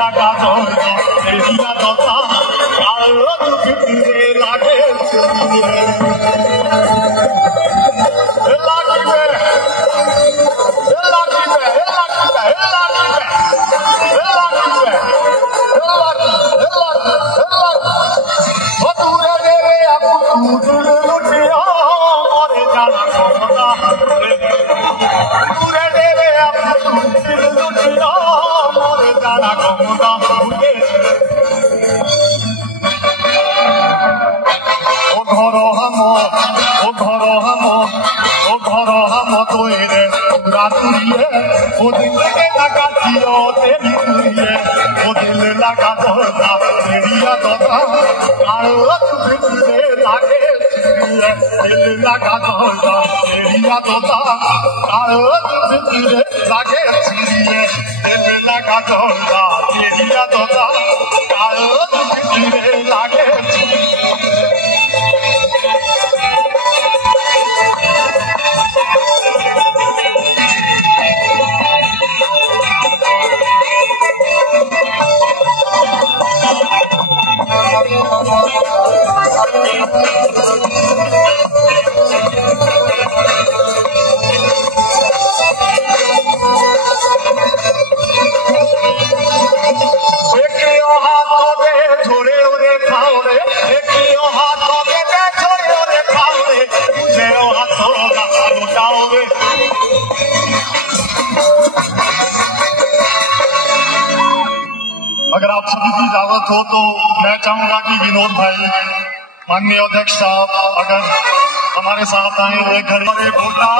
लगा जोड़ा तेरिया दोता कालो तुझे लागे वो दिल लगा जियो तेरी तुझे वो दिल लगा दोता तेरिया दोता कालो तुझे लागे दिल लगा दोता तेरिया दोता कालो तुझे लागे दिल लगा दोता तेरिया दोता कालो तुझे लागे अगर आप सभी की दावत हो तो मैं चाहूंगा कि विनोद भाई माननीय अध्यक्ष साहब अगर हमारे साथ आए हुए घर भोटा